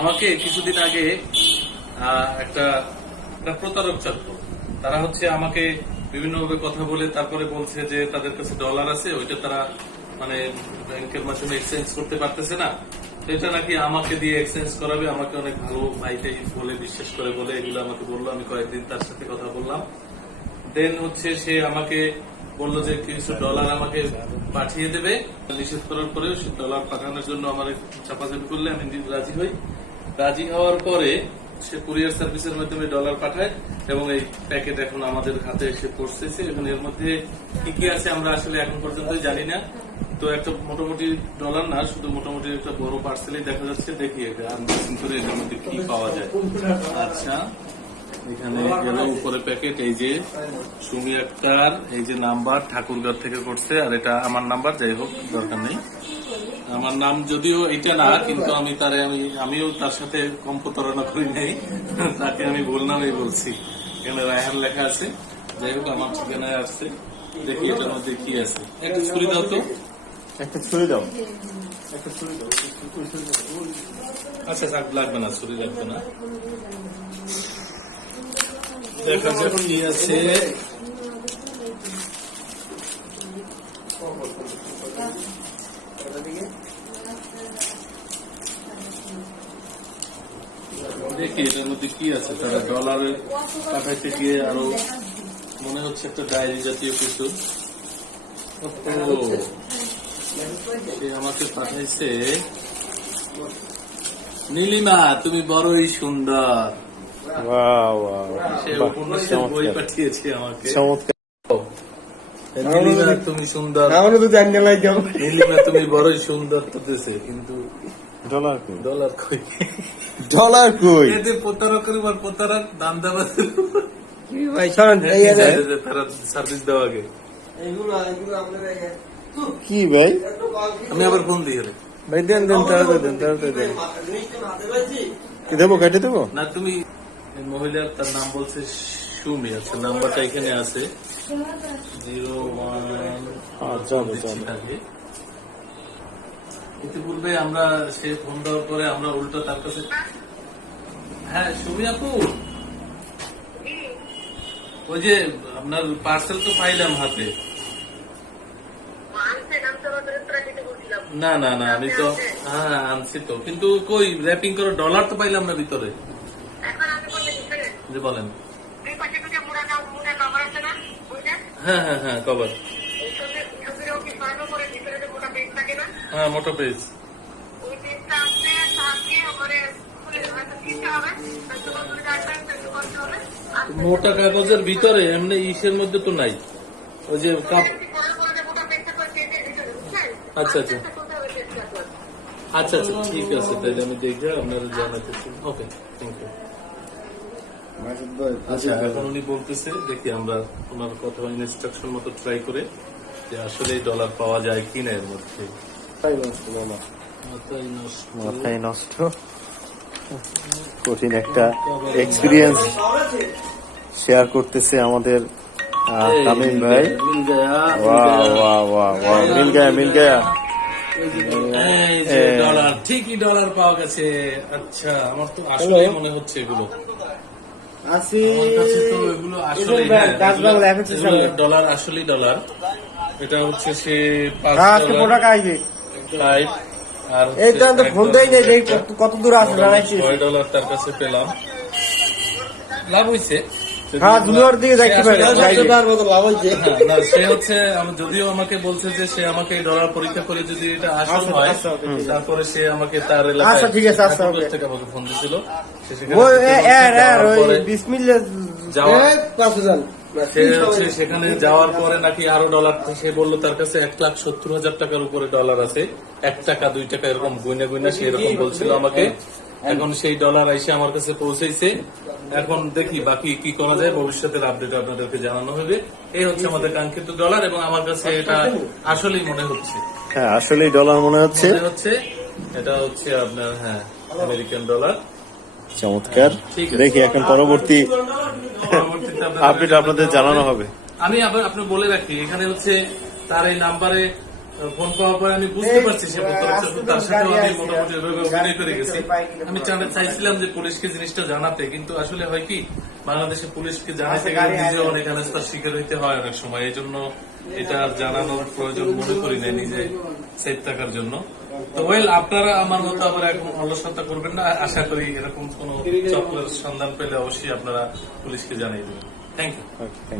আমাকে কিছুদিন আগে একটা প্রতারক চক্র, তারা হচ্ছে আমাকে বিভিন্নভাবে কথা বলে তারপরে বলছে যে তাদের কাছে ডলার আছে, ওইটা তারা মানে ব্যাংকের মাধ্যমে এক্সচেঞ্জ করতে পারতেছে না, তো এটা নাকি আমাকে দিয়ে এক্সচেঞ্জ করাবে। আমাকে অনেক ভালো ভাইটাই বলে বিশ্বাস করে বলে এগুলো আমাকে বললো। আমি কয়েকদিন তার সাথে কথা বললাম। দেন হচ্ছে সে আমাকে বললো যে কিছু ডলার আমাকে পাঠিয়ে দেবে। নিষেধ করার পরেও সে ডলার পাঠানোর জন্য আমার চাপাচাপি করলে আমি রাজি হই। রাজি হওয়ার পরে সে কুরিয়ার সার্ভিসের মাধ্যমে ডলার পাঠায় এবং এই প্যাকেট এখন আমাদের হাতে এসে পৌঁছেছে এবং এর মধ্যে কি কি আছে আমরা আসলে এখন পর্যন্ত জানি না। তো একটা মোটামুটি ডলার না, শুধু মোটামুটি একটা বড় পার্সেলই দেখা যাচ্ছে। দেখি আনবক্সিং করে এর মধ্যে কি পাওয়া যায়। আচ্ছা, এখানে গেল উপরে প্যাকেট, এই যে সুমি আক্তার, এই যে নাম্বার ঠাকুরগাঁও থেকে করছে, আর এটা আমার নাম্বার। যাই হোক, দরকার নেই, আমার নাম যদিও এটা না, কিন্তু আমিও তার সাথে কম প্রতারণা করি নাই, তাকে আমি ভুল নামেই বলছি। এখানে রায়হান লেখা আছে। যাই হোক, আমার ঠিকানায় আসছে। দেখি এটার মধ্যে কি আছে। একটা ছুরি দাও তো, একটা ছুরি দাও। আচ্ছা লাগবে না, ছুরি লাগবে না। দেখা যাক কি আছে। দেখি এটার মধ্যে কি আছে। তারা ডলারের পাঠাইতে গিয়ে আরো মনে হচ্ছে একটা ডায়েরি জাতীয় কিছু। সে আমাকে পাঠাইছে, নীলিমা তুমি বড়ই সুন্দর। সে উপন্যাসের বই পাঠিয়েছে আমাকে। নীলিমা তুমি সুন্দর, নীলিমা তুমি বড়ই সুন্দর করতেছে, কিন্তু ডলার কই? ডলার কই? এদের প্রতারকের উপর প্রতারক, দান্দাবাজের তারা সার্ভিস দেওয়া আগে। কি ভাই? আমি আবার ফোন দিয়ে ভাই দেন দেবো, কেটে দেবো না। তুমি মহিলার, তার নাম বলছে সুমি। আচ্ছা, নাম্বারটা এখানে আছে 01। ইতিপূর্বে আমরা সে ফোন দেওয়ার পরে আমরা উল্টো তার কাছে, হ্যাঁ সুমি আপু, ওই যে আপনার পার্সেল তো পাইলাম হাতে। না না না, আমি তো হ্যাঁ আনছি তো, কিন্তু কই র্যাপিং করে ডলার তো পাইলাম না ভিতরে। যে বলেন, হ্যাঁ হ্যাঁ হ্যাঁ কভার, হ্যাঁ মোটা পেজ। মোটা কাগজের ভিতরে এমনি ইসের মধ্যে তো নাই, ওই যে কাপ। আচ্ছা আচ্ছা আচ্ছা আচ্ছা, ঠিক আছে, তাহলে আমি দেখে আপনারা জানাতেছি। ওকে, থ্যাংক ইউ। আচ্ছা, এখন উনি বলতেছে, দেখি আমরা ওনার কথা ইনস্ট্রাকশন মতো ট্রাই করে যে আসলে ডলার পাওয়া যায় কিনা এর মধ্যে। মাথায় নষ্ট, কঠিন একটা এক্সপিরিয়েন্স শেয়ার করতেছে আমাদের তামিম ভাই। মিল গয়া ডলার, ঠিকই ডলার পাওয়া গেছে। আচ্ছা, আমার তো আসলে মনে হচ্ছে এগুলো ডলার, আসলেই ডলার। এটা হচ্ছে সে কত দূর আছে $6 তার কাছে পেলাম। লাভ হয়েছে, সে হচ্ছে যদিও আমাকে বলছে যে সে আমাকে ডলার পরীক্ষা করে যদি এটা আসল হয়, তারপরে সে আমাকে তার এলাকায় থেকে আমাকে ফোন দিয়েছিল। সেখানে যাওয়ার পরে নাকি আরো ডলার, সে বললো তার কাছে 1,70,000 টাকার উপরে ডলার আছে। 1 টাকা 2 টাকা এরকম গুইনা সে এরকম বলছিল আমাকে। এখন সেই ডলার এসে আমার কাছে পৌঁছেছে। এখন দেখি বাকি কি করা যায়, ভবিষ্যতের আপডেট আপনাদেরকে জানানো হবে। এই হচ্ছে আমাদের কাঙ্ক্ষিত ডলার এবং আমার কাছে এটা আসলেই মনে হচ্ছে, হ্যাঁ আসলেই ডলার মনে হচ্ছে। এটা হচ্ছে আপনার, হ্যাঁ, আমেরিকান ডলার। চমৎকার। দেখি এখন পরবর্তী আপডেট আপনাদের জানানো হবে। আমি আবার আপনি বলে রাখি, এখানে হচ্ছে তার এই নাম্বারে ফোন পাওয়ার পরে আমি বুঝতে পারছি সে প্রতারক, তার সাথেও আমি মোটামুটি এভাবে অভিনয় করে গেছি। আমি চাইছিলাম যে পুলিশকে জিনিসটা জানাতে, কিন্তু আসলে হয় কি বাংলাদেশে পুলিশকে জানাতে গেলে নিজেও অনেক হেনস্থার শিকার হইতে হয় অনেক সময়। এই জন্য এটা আর জানানোর প্রয়োজন মনে করি না, নিজে সেফ থাকার জন্য। তো ওয়েল, আপনারা আমার মতো আবার এখন অলসতা করবেন না। আশা করি এরকম কোন চক্রের সন্ধান পেলে অবশ্যই আপনারা পুলিশকে জানিয়ে দেবেন। Thank you. Okay, thank you.